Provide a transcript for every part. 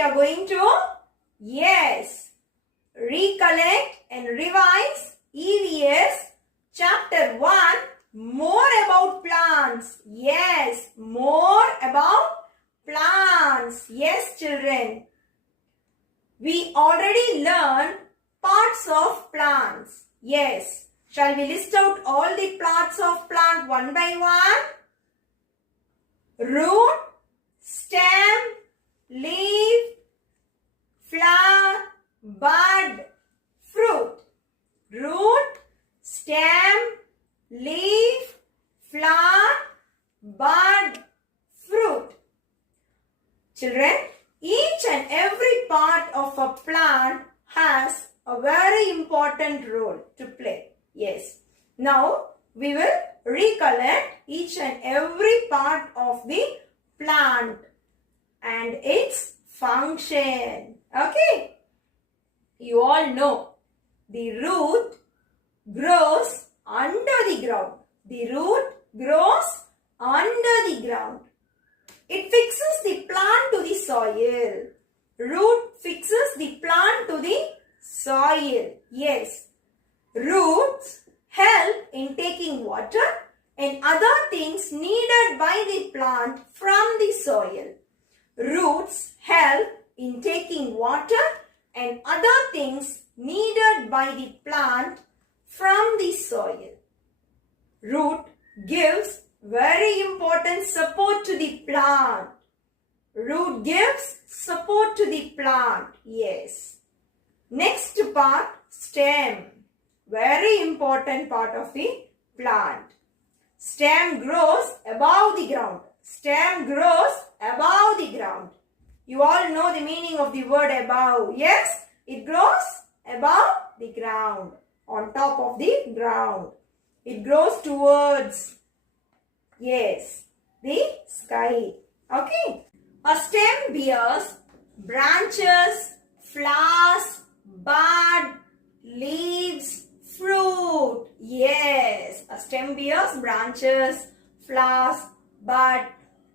we are going to, yes, recollect and revise EVS chapter 1, more about plants. Yes, more about plants. Yes, children. We already learned parts of plants. Yes. Shall we list out all the parts of plant one by one? Root, stem, leaf, flower, bud, fruit. Root, stem, leaf, flower, bud, fruit. Children, each and every part of a plant has a very important role to play. Yes. Now, we will recollect each and every part of the plant and its function. Okay. You all know the root grows under the ground. The root grows under the ground. It fixes the plant to the soil. Root fixes the plant to the soil. Yes. Roots help in taking water and other things needed by the plant from the soil. Roots help in taking water and other things needed by the plant from the soil. Root gives very important support to the plant. Root gives support to the plant. Yes. Next part, stem. Very important part of the plant. Stem grows above the ground. Stem grows above the ground. You all know the meaning of the word above. Yes, it grows above the ground. On top of the ground. It grows towards, yes, the sky. Okay. A stem bears branches, flowers, bud, leaves, fruit. Yes, a stem bears branches, flowers, bud,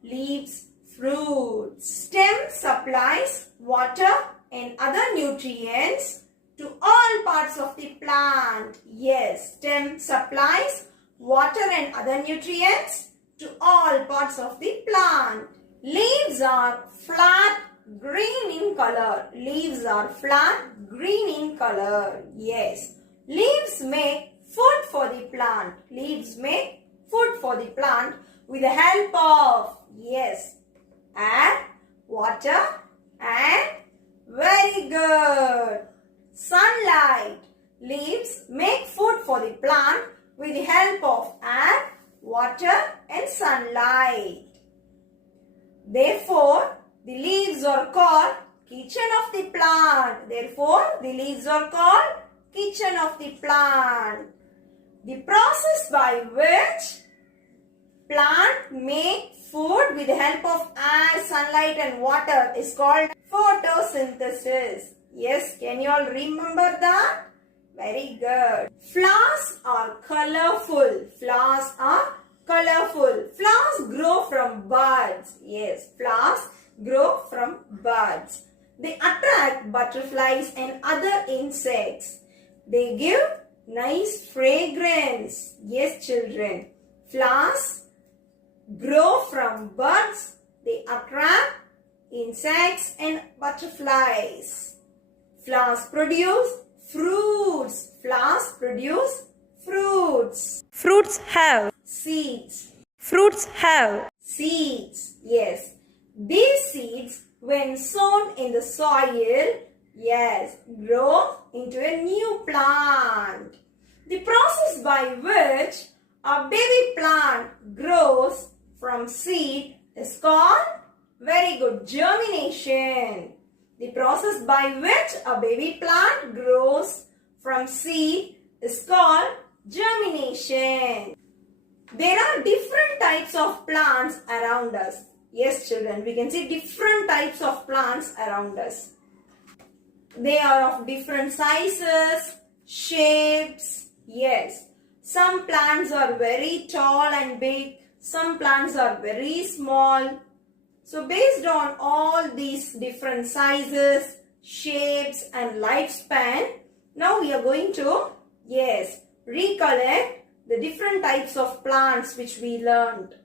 leaves, fruits. Stem supplies water and other nutrients to all parts of the plant. Yes, stem supplies water and other nutrients to all parts of the plant. Leaves are flat green in color. Leaves are flat green in color. Yes. Leaves make food for the plant. Leaves make food for the plant with the help of, yes, air, water and very good, sunlight. Leaves make food for the plant with the help of air, water and sunlight. Therefore, the leaves are called kitchen of the plant. Therefore, the leaves are called kitchen of the plant. The process by which plant make food with the help of air, sunlight and water is called photosynthesis. Yes, can you all remember that? Very good. Flowers are colorful. Flowers are colorful. Flowers grow from buds. Yes, flowers grow from buds. They attract butterflies and other insects. They give nice fragrance. Yes, children. Flowers grow from buds. They attract insects and butterflies. Flowers produce fruits. Flowers produce fruits. Fruits have Seeds. Fruits have Seeds. Yes. These seeds, when sown in the soil, yes, grow into a new plant. The process by which a baby plant grows from seed is called, very good, germination. The process by which a baby plant grows from seed is called germination. There are different types of plants around us. Yes, children, we can see different types of plants around us. They are of different sizes, shapes. Yes, some plants are very tall and big. Some plants are very small. So based on all these different sizes, shapes and lifespan, now we are going to, recollect the different types of plants which we learned.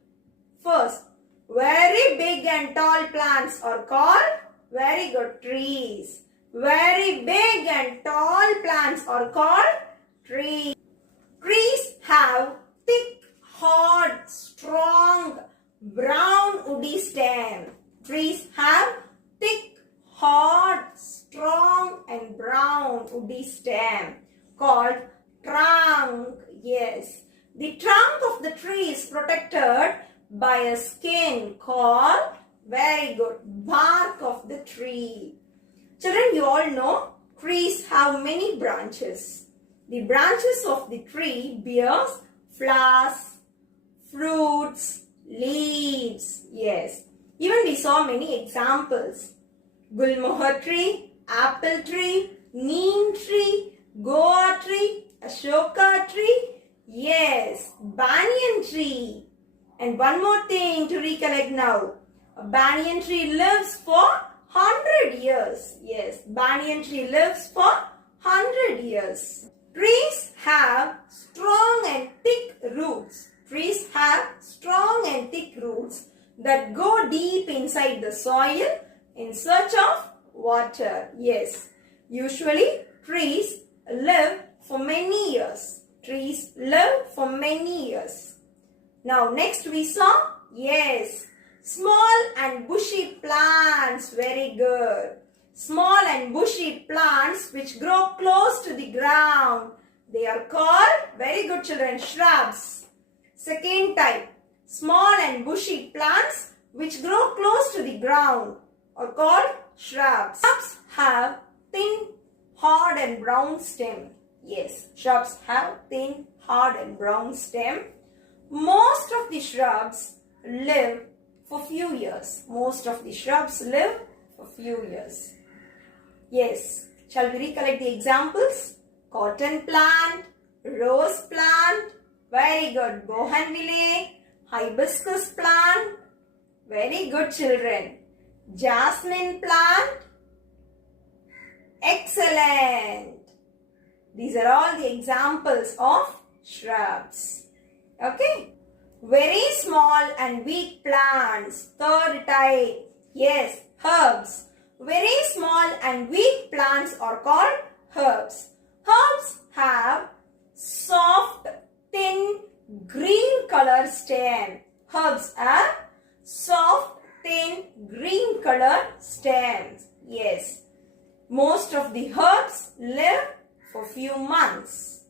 First, very big and tall plants are called very good trees. Very big and tall plants are called trees. Trees have thick, hard, strong, brown woody stem. Trees have thick, hard, strong and brown woody stem called trunk. Yes, the trunk of the tree is protected by a skin called, very good, bark of the tree. Children, you all know trees have many branches. The branches of the tree bears flowers, fruits, leaves. Yes, even we saw many examples. Gulmohar tree, apple tree, neem tree, goa tree, ashoka tree. Yes, banyan tree. And one more thing to recollect now. A banyan tree lives for 100 years. Yes, banyan tree lives for 100 years. Trees have strong and thick roots. Trees have strong and thick roots that go deep inside the soil in search of water. Yes, usually trees live for many years. Trees live for many years. Now next we saw, small and bushy plants. Very good. Small and bushy plants which grow close to the ground. They are called, very good children, shrubs. Second type, small and bushy plants which grow close to the ground are called shrubs. Shrubs have thin, hard and brown stem. Yes, shrubs have thin, hard and brown stem. Most of the shrubs live for few years. Most of the shrubs live for few years. Yes, shall we recollect the examples? Cotton plant, rose plant, very good, bougainvillea, hibiscus plant, very good children, jasmine plant, excellent. These are all the examples of shrubs. Okay. Very small and weak plants. Third type. Yes, herbs. Very small and weak plants are called herbs. Herbs have soft, thin, green color stem. Herbs have soft, thin, green color stems. Yes. Most of the herbs live for few months.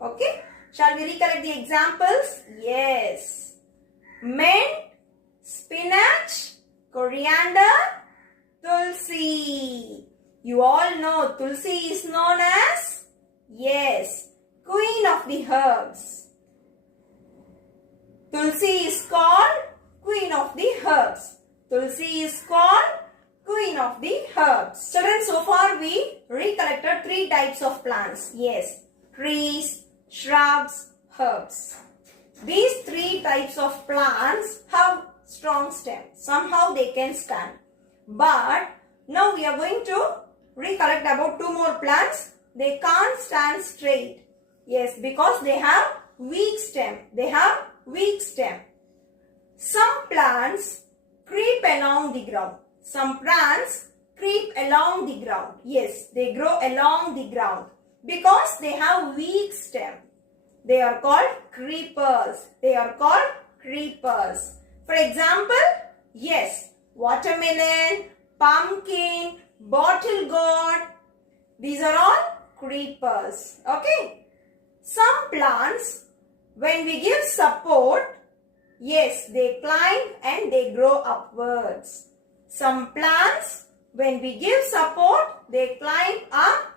Okay. Shall we recollect the examples? Yes. Mint, spinach, coriander, tulsi. You all know tulsi is known as, queen of the herbs. Tulsi is called queen of the herbs. Tulsi is called queen of the herbs. Children, so far we recollected 3 types of plants. Yes, trees, shrubs, herbs. These 3 types of plants have strong stems. Somehow they can stand. But now we are going to recollect about 2 more plants. They can't stand straight. Yes, because they have weak stem. They have weak stem. Some plants creep along the ground. Some plants creep along the ground. Yes, they grow along the ground. Because they have weak stem. They are called creepers. They are called creepers. For example, watermelon, pumpkin, bottle gourd. These are all creepers. Okay. Some plants, when we give support, they climb and they grow upwards. Some plants, when we give support, they climb up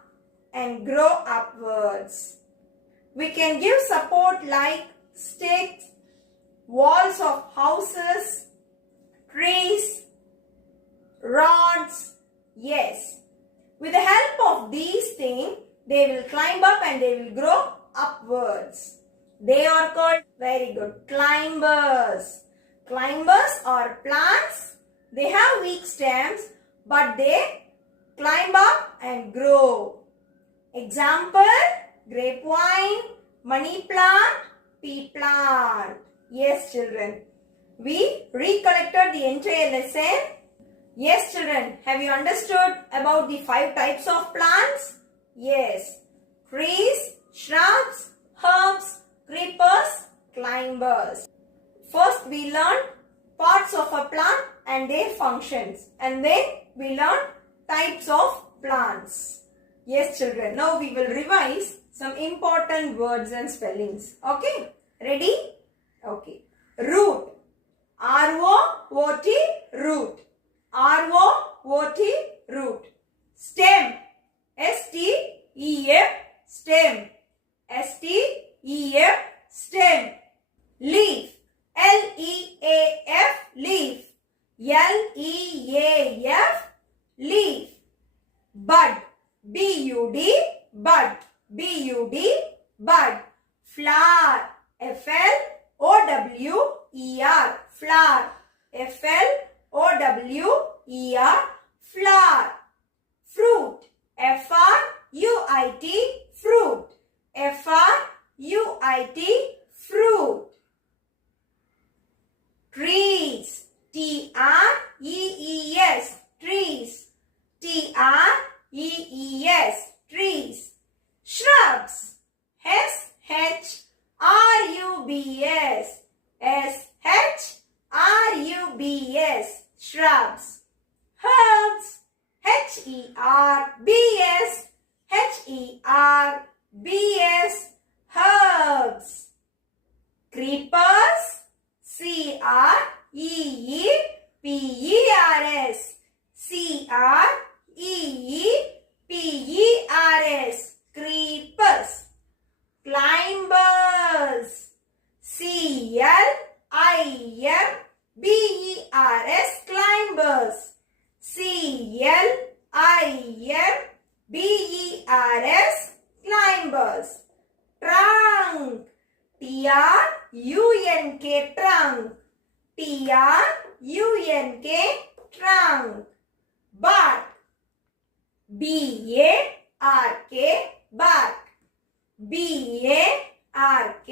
and grow upwards. We can give support like sticks, walls of houses, trees, rods. Yes. With the help of these things, they will climb up and they will grow upwards. They are called, very good, climbers. Climbers are plants They have weak stems, but they climb up and grow. Example, grapevine, money plant, pea plant. Yes, children. We recollected the entire lesson. Yes, children. Have you understood about the 5 types of plants? Yes. Trees, shrubs, herbs, creepers, climbers. First, we learned parts of a plant and their functions. And then we learned types of plants. Yes, children. Now we will revise some important words and spellings. Okay? Ready? Okay. Root. R-O-O-T, root. R-O-O-T, root. Stem. S-T-E-M, stem. S-T-E-M, stem. Leaf. L-E-A-F, leaf. L-E-A-F, leaf. Bud. B-U-D, bud. B-U-D, bud. Flower. F-L-O-W-E-R, flower. F-L-O-W-E-R, flower. Fruit. F-R-U-I-T, fruit. F-R-U-I-T, fruit. Trees. T-R-E-E-S, trees. T-R-E-E-S, trees. Shrubs. S-H-R-U-B-S, S-H-R-U-B-S, shrubs. Herbs. H-E-R-B-S, H-E-R-B-S, herbs. Creepers. C-R-E-E-P-E-R-S, C-R-E-E-P-E-R-S, creepers. Climbers. C-L-I-M-B-E-R-S, climbers. C-L-I-M-B-E-R-S, climbers. Trunk. T-R-U-N-K, trunk. T-R-U-N-K, trunk. Bark. B-A-R-K, bark. B-A-R-K,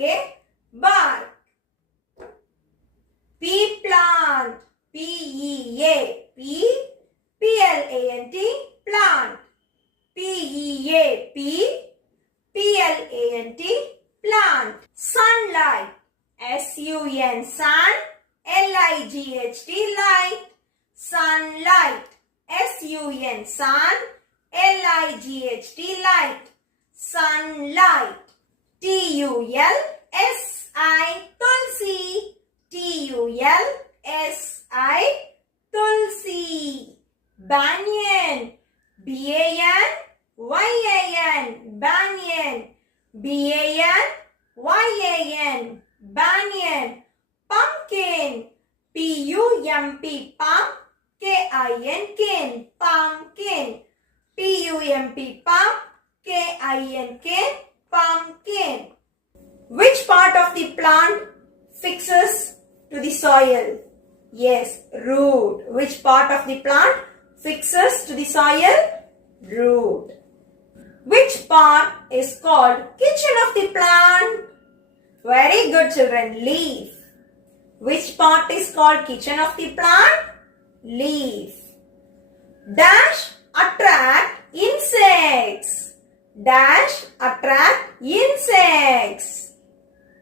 bark. Pea plant. P-E-A-P, P-L-A-N-T, plant. P-E-A-P, P-L-A-N-T, plant. Sunlight. S-U-N, sun. L-I-G-H-T, light. Sunlight. S-U-N, sun. L-I-G-H-T, light. Sunlight. T-U-L-S-I, Tulsi. T-U-L-S-I, Tulsi. Banyan. B-A-N-Y-A-N, banyan. B-A-N-Y-A-N, banyan. Pumpkin. P-U-M-P, pump. K-I-N, kin, pumpkin. P-U-M-P, pump. K-I-N, kin, pumpkin. Which part of the plant fixes to the soil? Yes, root. Which part of the plant fixes to the soil? Root. Which part is called kitchen of the plant? Very good, children. Leaf. Which part is called kitchen of the plant? Leaf. Dash attract insects. Dash attract insects.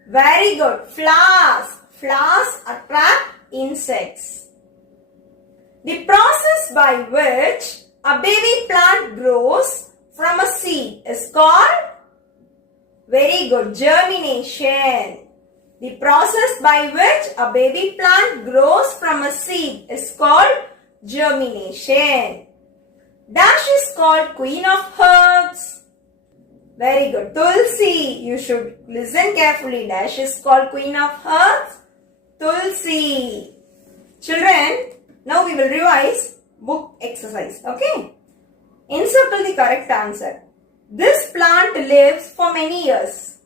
Very good. Flowers. Flowers attract insects. The process by which a baby plant grows from a seed is called, very good, germination. The process by which a baby plant grows from a seed is called germination. Dash is called queen of herbs. Very good. Tulsi. You should listen carefully. Dash is called queen of herbs. Tulsi. Children, now we will revise book exercise. Okay? Encircle the correct answer. This plant lives for many years.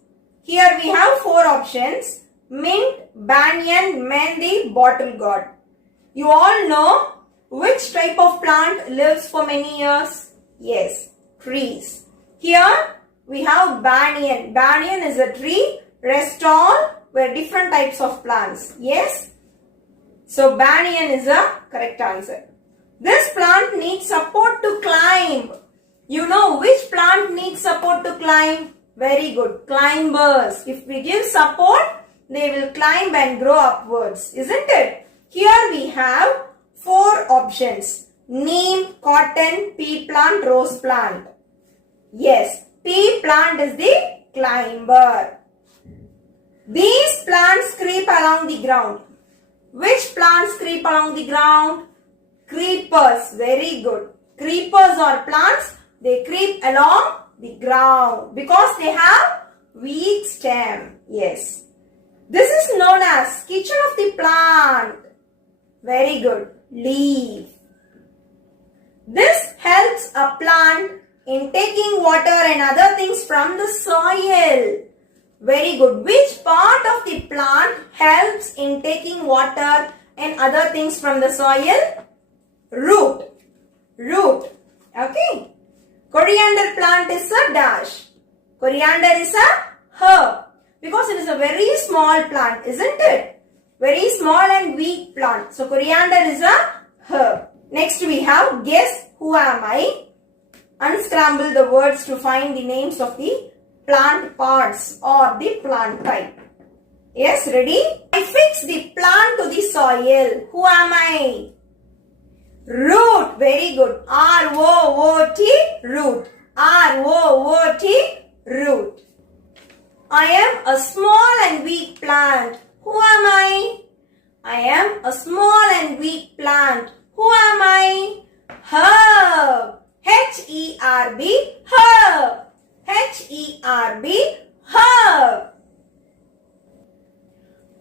Here we have 4 options. Mint, banyan, mendi, bottle gourd. You all know which type of plant lives for many years? Yes, trees. Here we have banyan. Banyan is a tree. Rest all were different types of plants. Yes. So banyan is a correct answer. This plant needs support to climb. You know which plant needs support to climb? Very good. Climbers. If we give support, they will climb and grow upwards. Isn't it? Here we have 4 options. Neem, cotton, pea plant, rose plant. Yes, pea plant is the climber. These plants creep along the ground. Which plants creep along the ground? Creepers. Very good. Creepers are plants. They creep along the ground because they have weak stem. Yes. This is known as kitchen of the plant. Very good. Leaf. This helps a plant in taking water and other things from the soil. Very good. Which part of the plant helps in taking water and other things from the soil? Root. Root. Okay. Coriander plant is a dash. Coriander is a herb because it is a very small plant, isn't it? Very small and weak plant. So coriander is a herb. Next we have guess who am I? Unscramble the words to find the names of the plant parts or the plant type. Yes, ready? I fix the plant to the soil. Who am I? Root. Very good. R-O-O-T, root. R-O-O-T, root. I am a small and weak plant. Who am I? I am a small and weak plant. Who am I? Herb. H-E-R-B, herb. H-E-R-B, herb.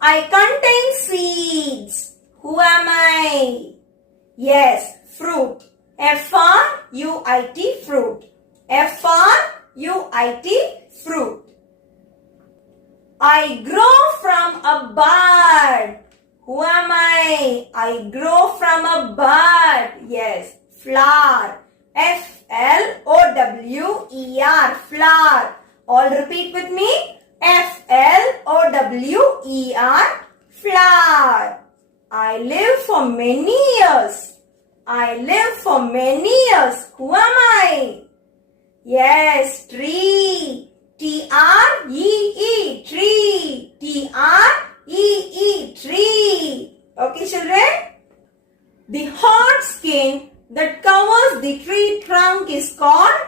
I contain seeds. Who am I? Yes, fruit. F-R-U-I-T, fruit. F-R-U-I-T, fruit. I grow from a bud. Who am I? I grow from a bud. Yes, flower. F-L-O-W-E-R, flower. All repeat with me. F-L-O-W-E-R, flower. I live for many years. I live for many years. Who am I? Yes, tree. T-R-E-E, tree. T-R-E-E, tree. Okay, children? The hard skin that covers the tree trunk is called?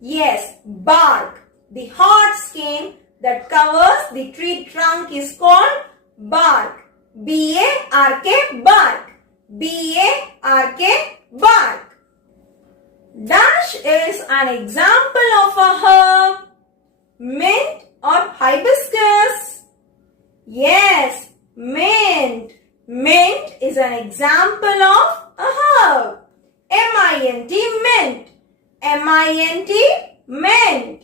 Yes, bark. The hard skin that covers the tree trunk is called bark. B-A-R-K, bark. B-A-R-K, bark. Dash is an example of a herb. Mint or hibiscus? Yes, mint. Mint is an example of a herb. M-I-N-T, mint. M-I-N-T, mint.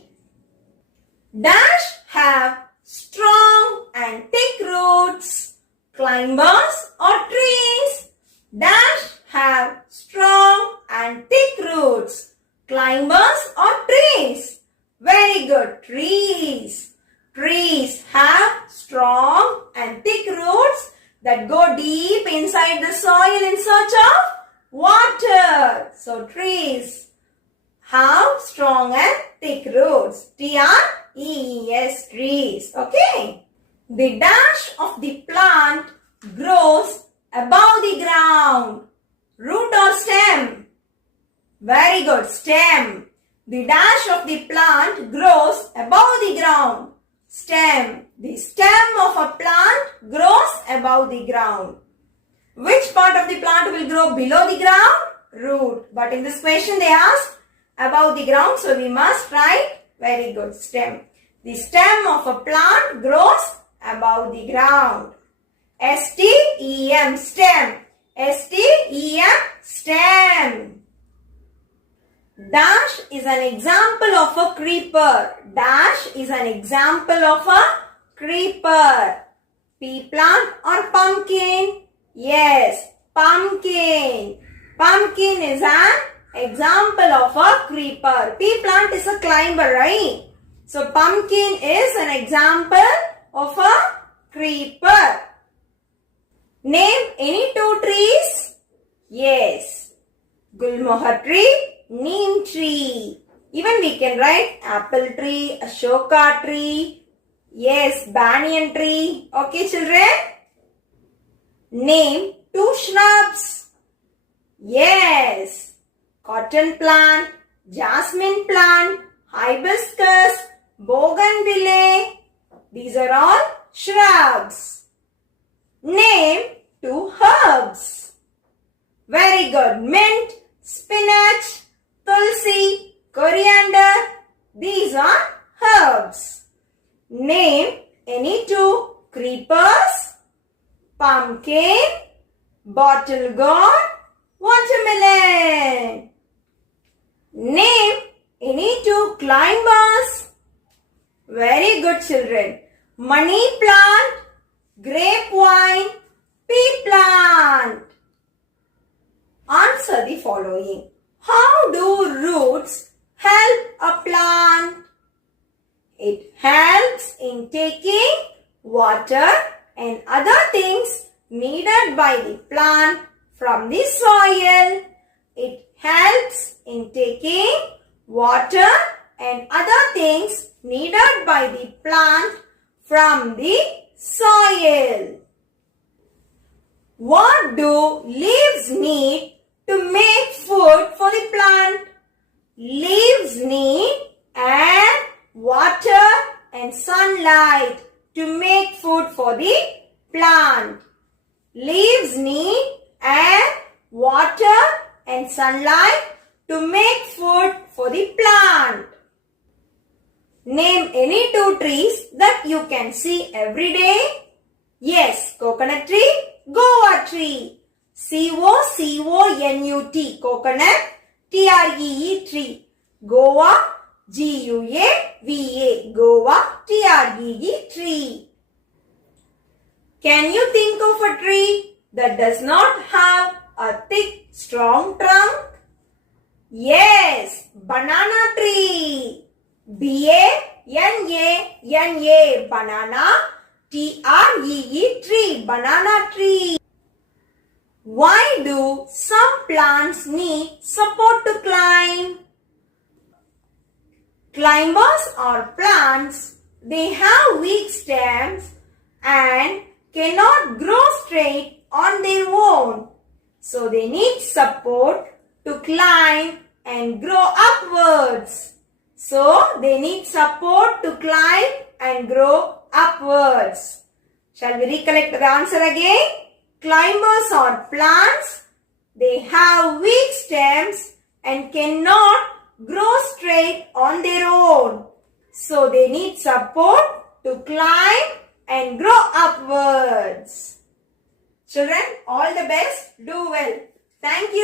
Dash have strong and thick roots. Climbers or trees? Dash have strong and thick roots. Climbers or trees? Very good. Trees. Trees have strong and thick roots that go deep inside the soil in search of water. So trees have strong and thick roots. T-R-E-E-S, trees. Okay. The dash of the plant grows above the ground. Root or stem? Very good. Stem. The dash of the plant grows above the ground. Stem. The stem of a plant grows above the ground. Which part of the plant will grow below the ground? Root. But in this question they asked above the ground, so we must write very good, stem. The stem of a plant grows above the ground. S-T-E-M, stem. S-T-E-M, stem. Dash is an example of a creeper. Dash is an example of a creeper. Pea plant or pumpkin? Yes, pumpkin. Pumpkin is an example of a creeper. Pea plant is a climber, right? So pumpkin is an example of a creeper. Name any two trees. Yes. Gulmohar tree, neem tree. Even we can write apple tree, ashoka tree. Yes, banyan tree. Okay, children? Name two shrubs. Yes. Cotton plant, jasmine plant, hibiscus, bougainvillea. These are all shrubs. Name two herbs. Very good. Mint, spinach, tulsi, coriander. These are herbs. Name any two creepers. Pumpkin, bottle gourd, watermelon. Name any two climbers. Very good, children. Money plant, grapevine, pea plant. Answer the following. How do roots help a plant? It helps in taking water and other things needed by the plant from the soil. It helps in taking water and other things needed by the plant from the soil. What do leaves need to make food for the plant? Leaves need air, water and sunlight to make food for the plant. Leaves need air, water and sunlight to make food for the plant. Name any two trees that you can see every day. Yes, coconut tree, guava tree. C-O-C-O-N-U-T, coconut, T-R-E-E, tree. Guava, G-U-A-V-A, guava, T-R-E-E, tree. Can you think of a tree that does not have a thick, strong trunk? Yes, banana tree. B-A-N-A-N-A, banana, T-R-E-E, tree, banana tree. Why do some plants need support to climb? Climbers or plants, they have weak stems and cannot grow straight on their own. So they need support to climb and grow upwards. So they need support to climb and grow upwards. Shall we recollect the answer again? Climbers or plants, they have weak stems and cannot grow straight on their own. So they need support to climb and grow upwards. Children, all the best. Do well. Thank you.